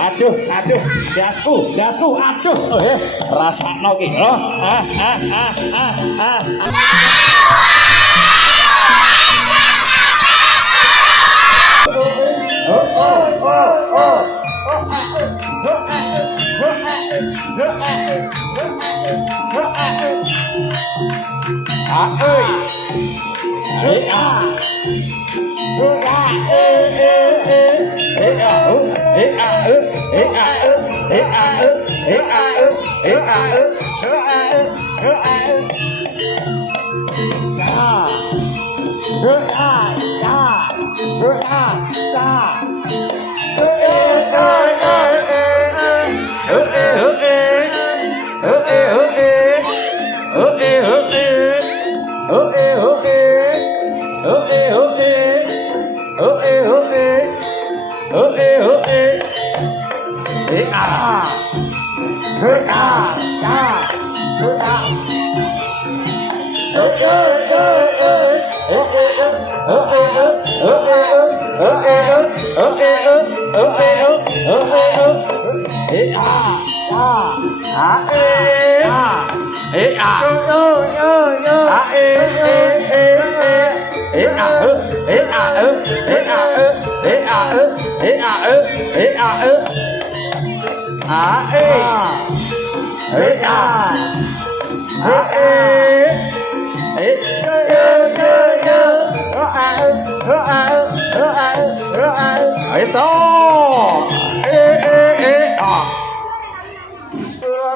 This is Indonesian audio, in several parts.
Aduh. Dasku, aduh. Rasakno ki.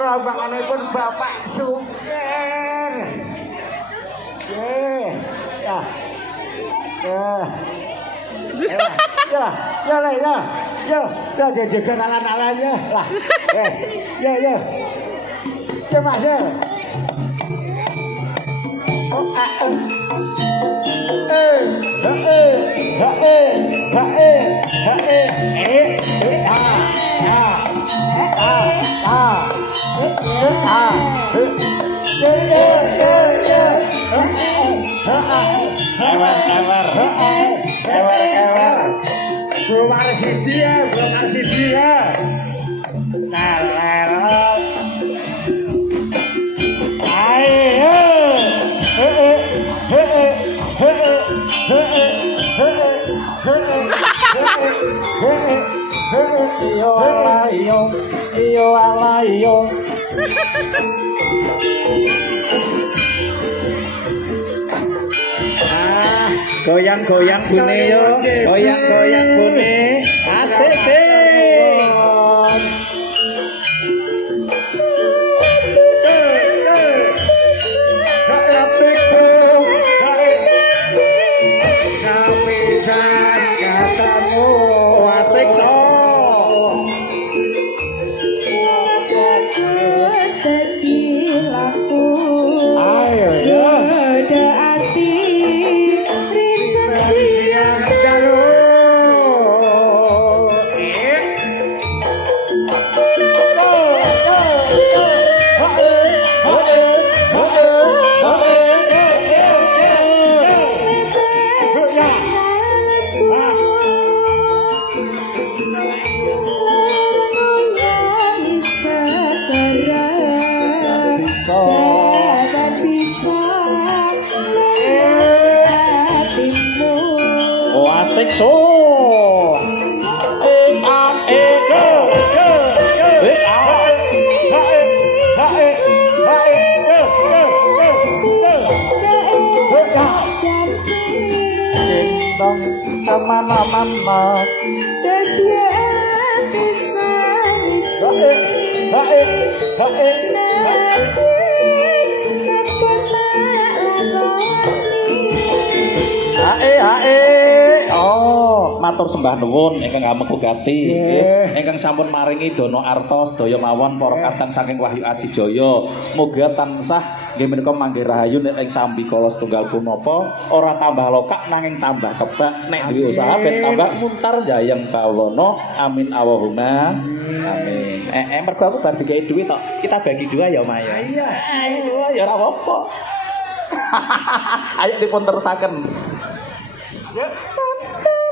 Rambanganipun Bapak Sugeng. Ya, jadi kenalan-alannya lah. Ya. Mas ya. Belum ada dia. Iyo. Goyang-goyang bune yo. Goyang-goyang bune. Asik sih. Asik so. Mana-mana matur sembah nuwun ingkang amegugati ingkang sampun maringi dana arta sedaya mawon para kadang saking Wahyu Adijaya muga tansah nggih menika manggih rahayu nek ing sambikala setunggal punapa ora tambah lokak nanging tambah kebak nek duwe usaha ben tambah muncar jayeng bawana amin Allahumma amin mergo aku bar dikei duit tok kita bagi dua ya Maya iya ya ora apa-apa ayo dipun terusaken ya santai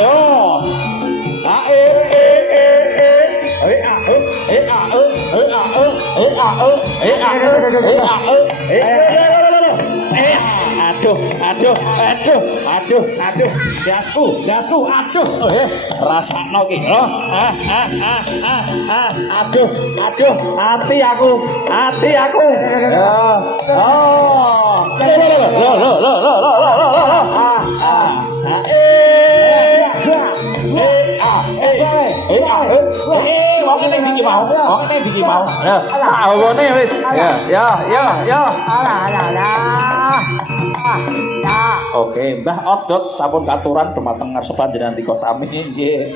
Oh. Aduh, dasku, aduh, rasakno ki, loh, aduh, hati aku, Oke, Mbah Odot sampun katuran dumateng ngarep panjenengan tika sami nggih.